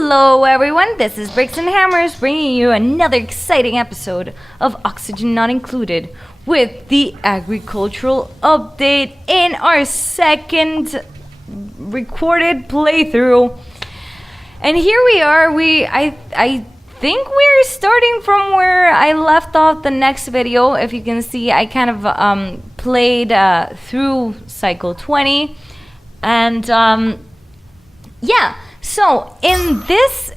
Hello everyone, this is Bricks and Hammers bringing you another exciting episode of Oxygen Not Included with the agricultural update in our second recorded playthrough. And here we are, I think we're starting from where I left off the next video. If you can see, I kind of played through cycle 20 and yeah. So in these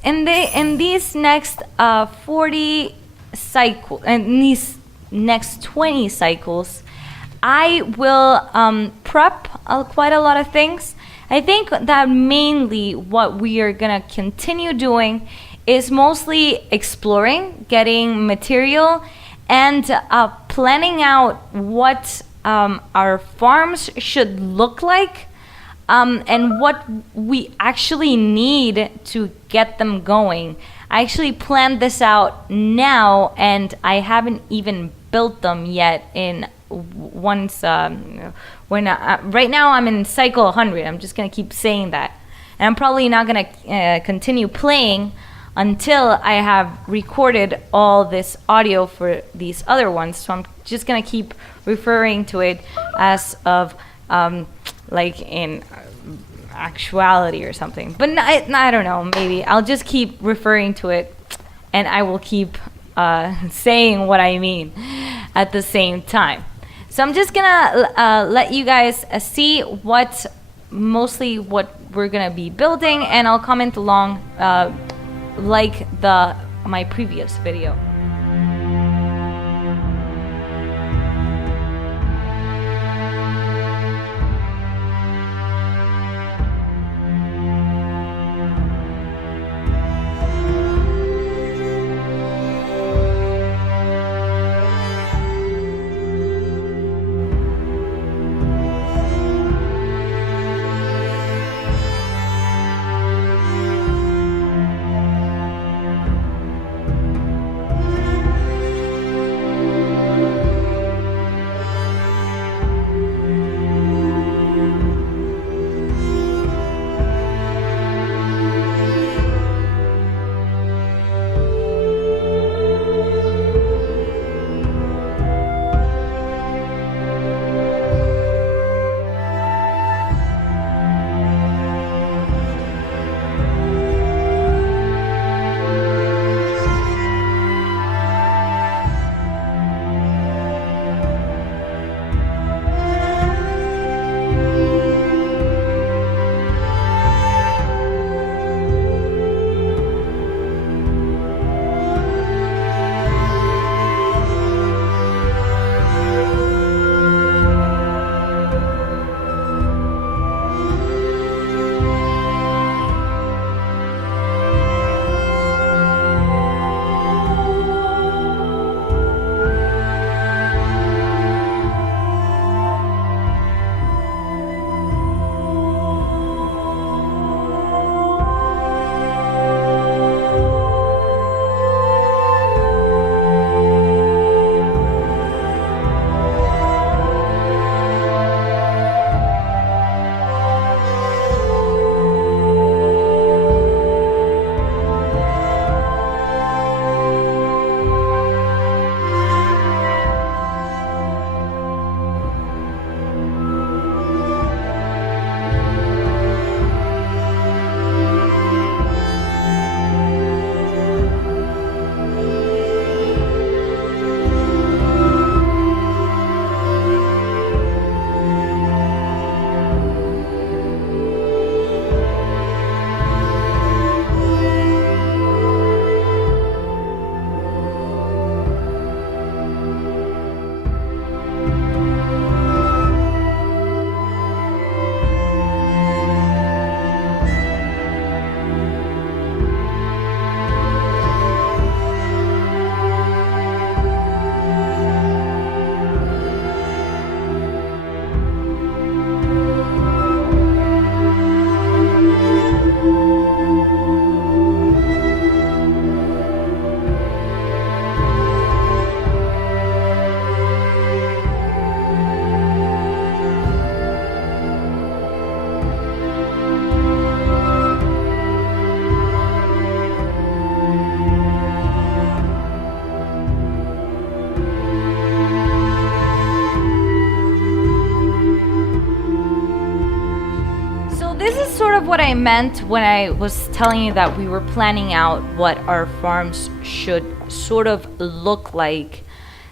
next 40 cycles, and these next 20 cycles, I will prep quite a lot of things. I think that mainly what we are gonna continue doing is mostly exploring, getting material, and planning out what our farms should look like. And what we actually need to get them going. I actually planned this out now, and I haven't even built them yet. Right now I'm in cycle 100. I'm just gonna keep saying that, and I'm probably not gonna continue playing until I have recorded all this audio for these other ones. So I'm just gonna keep referring to it as of like in actuality or something, but I don't know, maybe I'll just keep referring to it and I will keep saying what I mean at the same time. So I'm just gonna let you guys see mostly what we're gonna be building, and I'll comment along like my previous video. of what I meant when I was telling you that we were planning out what our farms should sort of look like.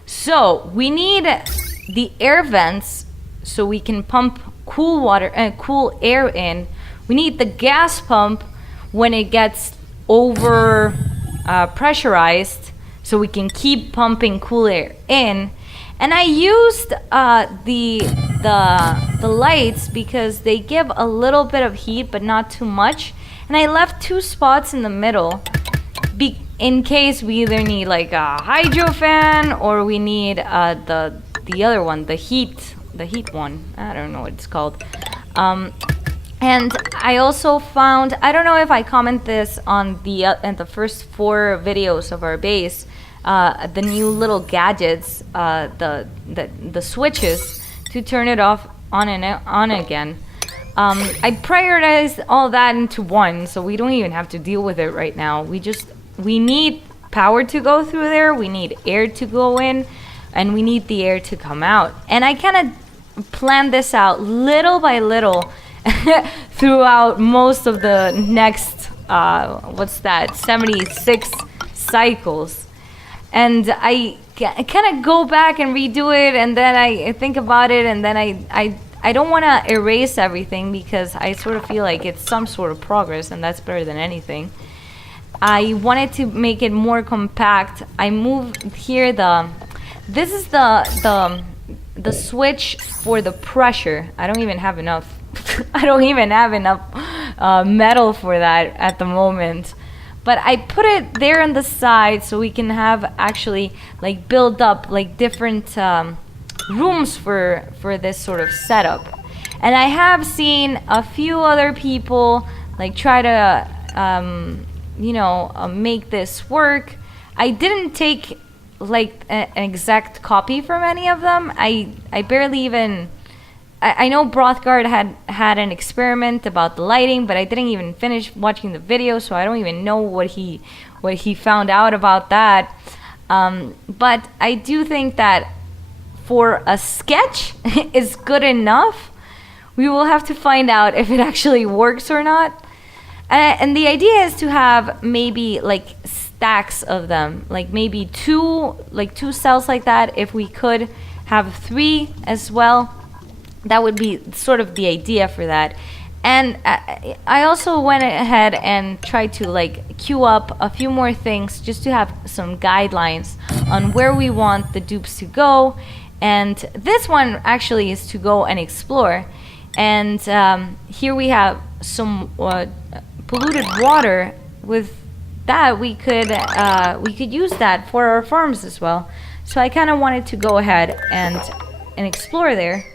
So we need the air vents so we can pump cool water and cool air in. We need the gas pump when it gets over pressurized so we can keep pumping cool air in. And I used the lights because they give a little bit of heat but not too much. And I left 2 spots in the middle in case we either need like a hydro fan or we need the other one, the heat one. I don't know what it's called. And I also found, I don't know if I comment this on the first 4 videos of our base, the new little gadgets, the switches to turn it off on and on again. I prioritized all that into one, so we don't even have to deal with it right now. We need power to go through there, we need air to go in, and we need the air to come out. And I kind of planned this out little by little throughout most of the next 76 cycles. And I kind of go back and redo it, and then I think about it, and then I don't want to erase everything because I sort of feel like it's some sort of progress, and that's better than anything. I wanted to make it more compact. I moved here this is the switch for the pressure. I don't even have enough metal for that at the moment. But I put it there on the side so we can have actually like build up like different rooms for this sort of setup. And I have seen a few other people like try to make this work. I didn't take like an exact copy from any of them. I barely even I know Brothgard had an experiment about the lighting, but I didn't even finish watching the video, so I don't even know what he found out about that. But I do think that for a sketch is good enough. We will have to find out if it actually works or not. And the idea is to have maybe like stacks of them, like maybe two cells like that. If we could have 3 as well, that would be sort of the idea for that. And I also went ahead and tried to like queue up a few more things just to have some guidelines on where we want the dupes to go. And this one actually is to go and explore. And here we have some polluted water. With that, we could use that for our farms as well. So I kind of wanted to go ahead and explore there.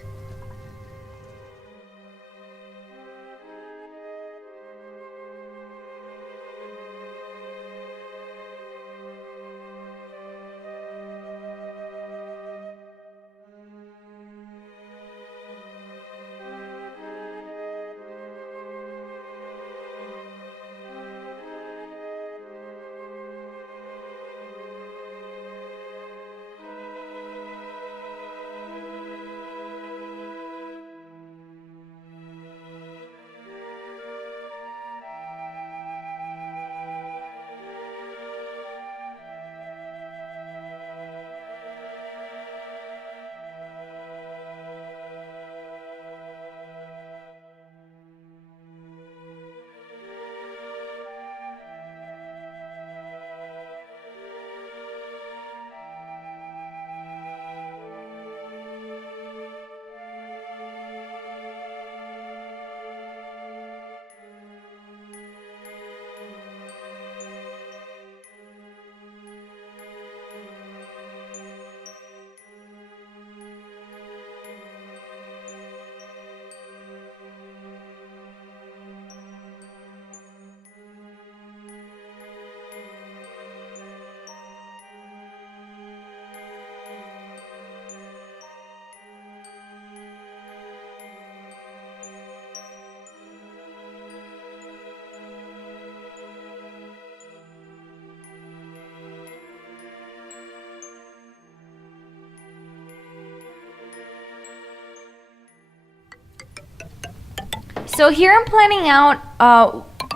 So here I'm planning out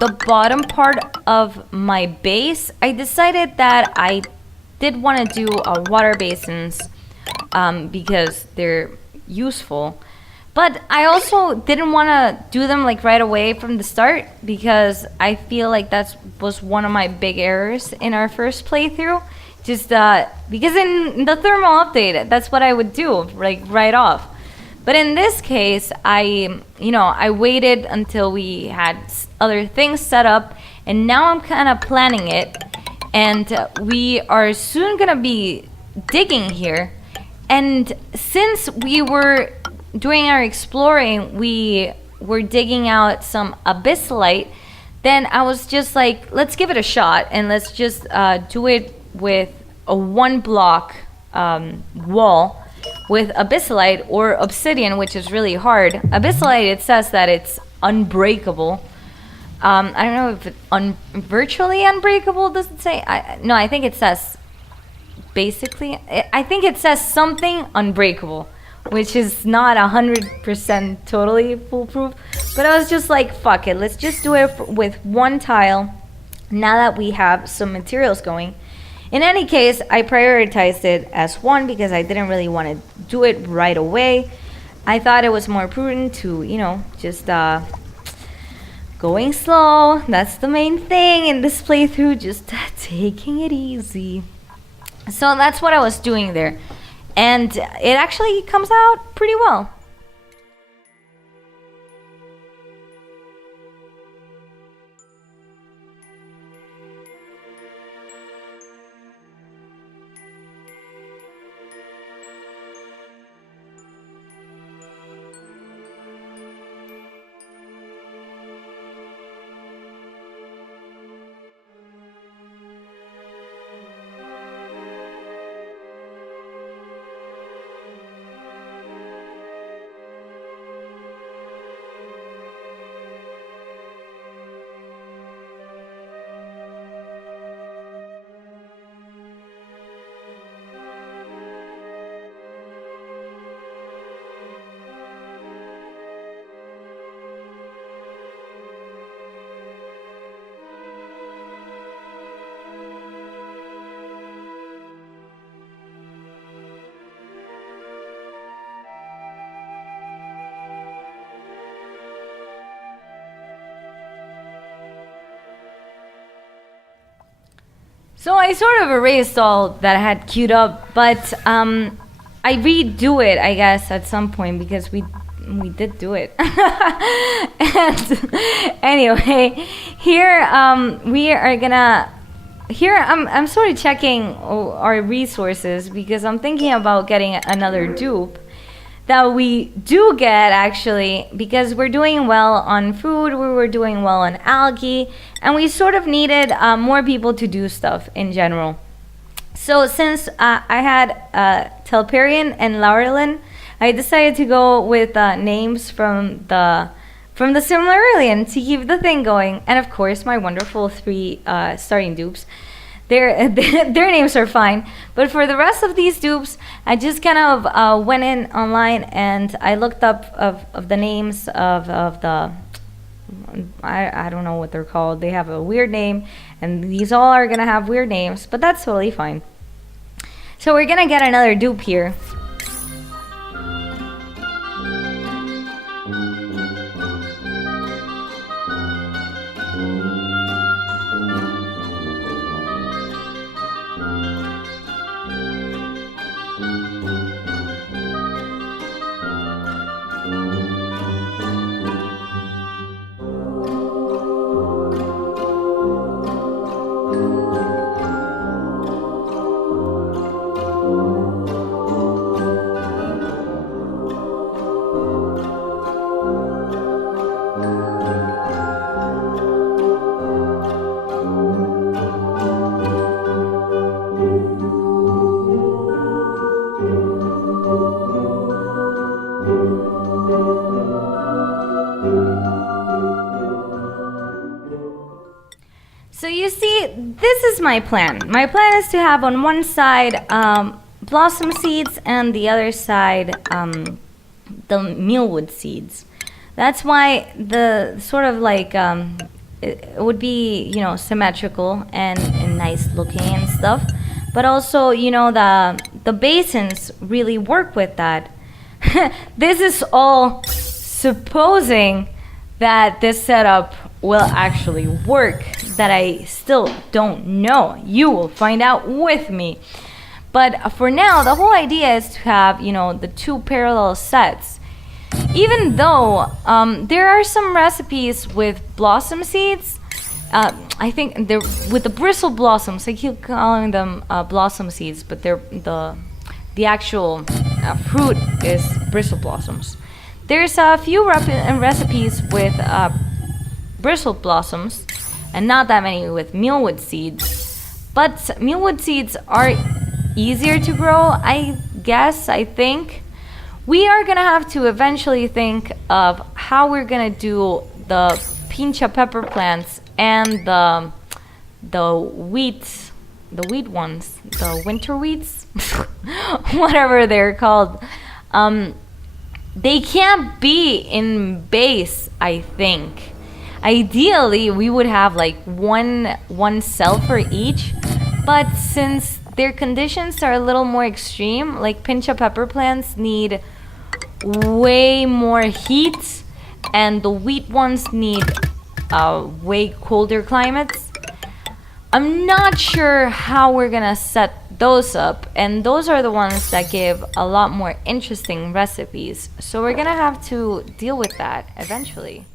the bottom part of my base. I decided that I did want to do water basins because they're useful. But I also didn't want to do them like right away from the start because I feel like that was one of my big errors in our first playthrough. Just because in the thermal update, that's what I would do, like right off. But in this case, I waited until we had other things set up, and now I'm kind of planning it. And we are soon gonna be digging here. And since we were doing our exploring, we were digging out some abyssalite, then I was just like, let's give it a shot and let's just do it with a 1 block wall with abyssalite or obsidian, which is really hard. Abyssalite, it says that it's unbreakable. I don't know if it's virtually unbreakable, does it say? No, I think it says basically, I think it says something unbreakable, which is not 100% totally foolproof. But I was just like, fuck it, let's just do it with 1 tile now that we have some materials going. In any case, I prioritized it as 1 because I didn't really want to do it right away. I thought it was more prudent to, just going slow. That's the main thing in this playthrough, just taking it easy. So that's what I was doing there. And it actually comes out pretty well. So I sort of erased all that I had queued up, but I redo it, I guess, at some point because we did do it. And anyway, here we are gonna. Here I'm sort of checking our resources because I'm thinking about getting another dupe that we do get actually because we're doing well on food, we were doing well on algae, and we sort of needed more people to do stuff in general. So since I had Telperion and Laurelin, I decided to go with names from the Silmarillion to keep the thing going, and of course my wonderful 3 starting dupes. Their names are fine, but for the rest of these dupes, I just kind of went in online and I looked up of the names of the I don't know what they're called. They have a weird name, and these all are gonna have weird names, but that's totally fine. So we're gonna get another dupe here. So you see, this is my plan. My plan is to have on one side blossom seeds and the other side the mealwood seeds. That's why the sort of like it would be, you know, symmetrical and nice looking and stuff. But also, you know, the basins really work with that. This is all supposing that this setup will actually work, that I still don't know. You will find out with me. But for now, the whole idea is to have, you know, the two parallel sets. Even though there are some recipes with blossom seeds, I think they're with the bristle blossoms. I keep calling them blossom seeds, but they're the actual fruit is bristle blossoms. There's a few recipes with bristle blossoms, and not that many with mealwood seeds. But mealwood seeds are easier to grow, I guess. I think we are gonna have to eventually think of how we're gonna do the pincha pepper plants and the wheat ones, the winter wheats, whatever they're called. They can't be in base, I think. Ideally, we would have like one cell for each, but since their conditions are a little more extreme, like pincha pepper plants need way more heat, and the wheat ones need way colder climates. I'm not sure how we're gonna set those up, and those are the ones that give a lot more interesting recipes. So we're gonna have to deal with that eventually.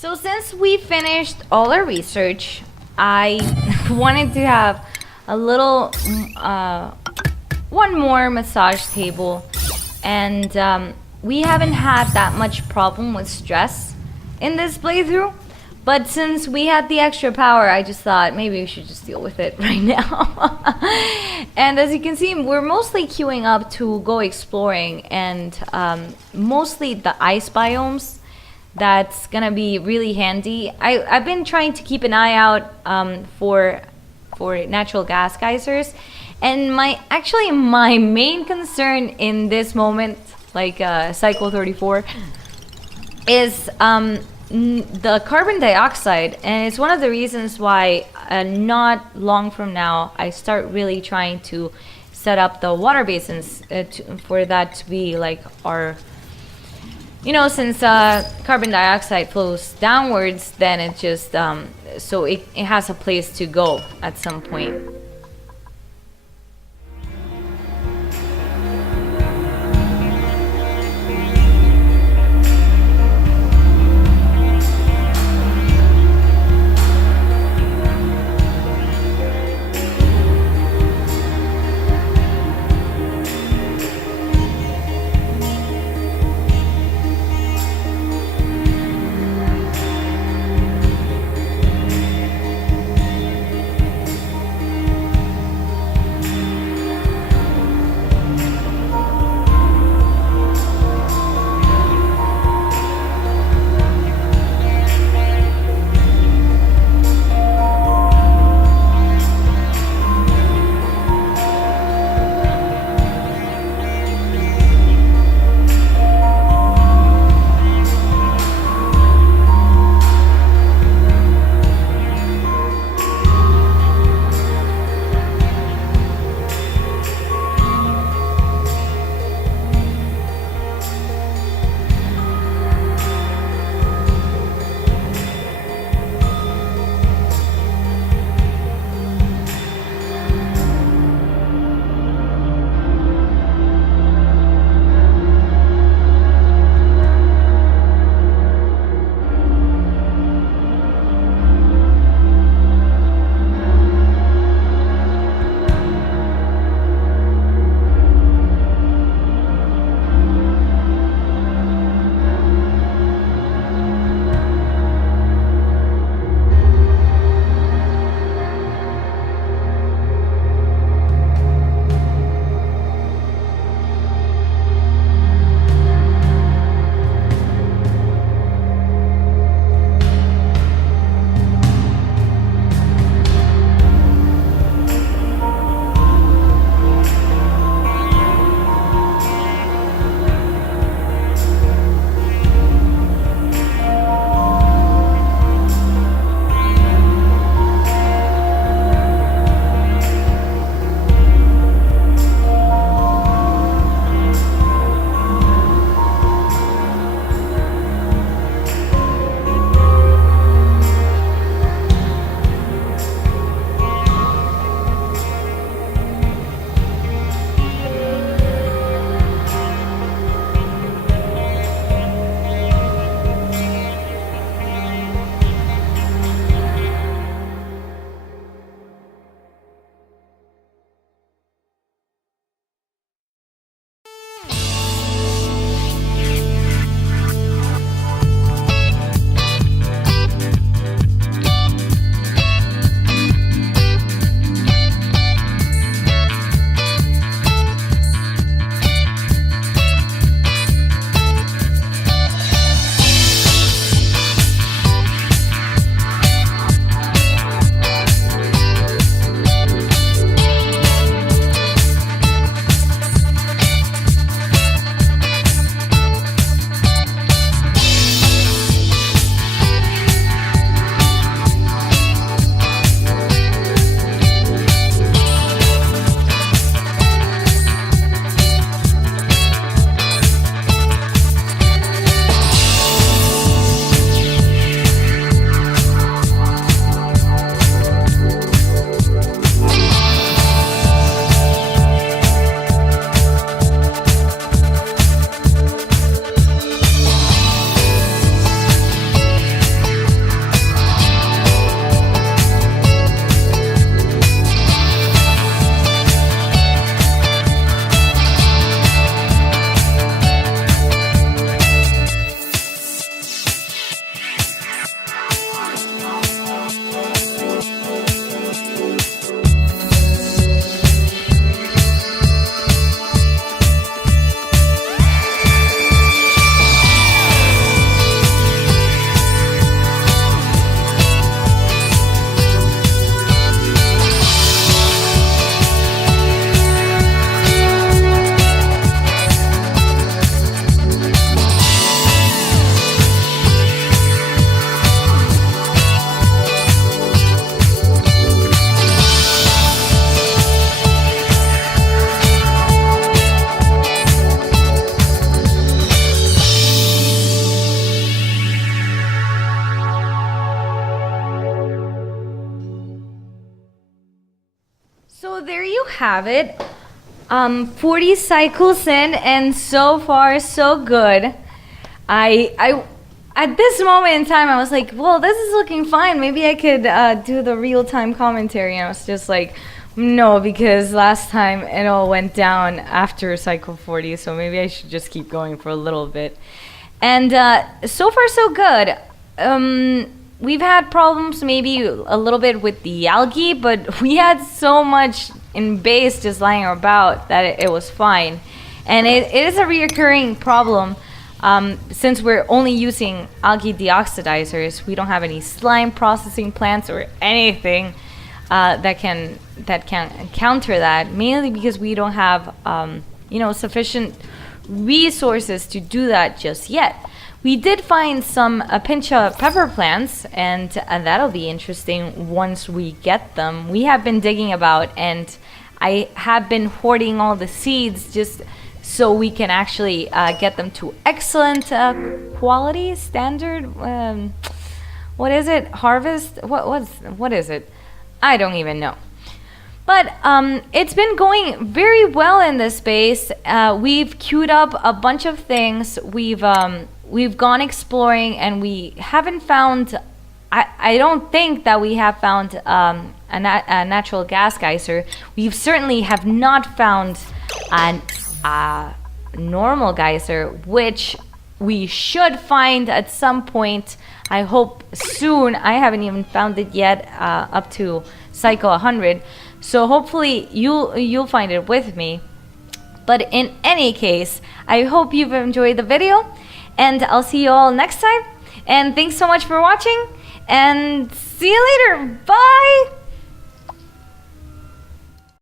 So since we finished all our research, I wanted to have a little, one more massage table, and we haven't had that much problem with stress in this playthrough. But since we had the extra power, I just thought maybe we should just deal with it right now. And as you can see, we're mostly queuing up to go exploring, and mostly the ice biomes. That's gonna be really handy. I've been trying to keep an eye out for natural gas geysers, and my main concern in this moment, like cycle 34, is the carbon dioxide, and it's one of the reasons why not long from now I start really trying to set up the water basins for that to be like our, since carbon dioxide flows downwards, then it just so it has a place to go at some point. So there you have it. 40 cycles in, and so far so good. I at this moment in time, I was like, well, this is looking fine. Maybe I could do the real-time commentary. And I was just like, no, because last time it all went down after cycle 40, so maybe I should just keep going for a little bit. And so far so good. We've had problems maybe a little bit with the algae, but we had so much in base just lying about that it was fine. And it is a reoccurring problem. Since we're only using algae deoxidizers, we don't have any slime processing plants or anything that can counter that. Mainly because we don't have sufficient resources to do that just yet. We did find some pincha pepper plants, and that'll be interesting once we get them. We have been digging about, and I have been hoarding all the seeds just so we can actually get them to excellent quality standard. What is it? Harvest? What is it? I don't even know. But it's been going very well in this space. We've queued up a bunch of things. We've gone exploring, and we haven't found. I don't think that we have found a natural gas geyser. We certainly have not found a normal geyser, which we should find at some point. I hope soon. I haven't even found it yet up to cycle 100. So hopefully you'll find it with me. But in any case, I hope you've enjoyed the video, and I'll see you all next time. And thanks so much for watching, and see you later. Bye!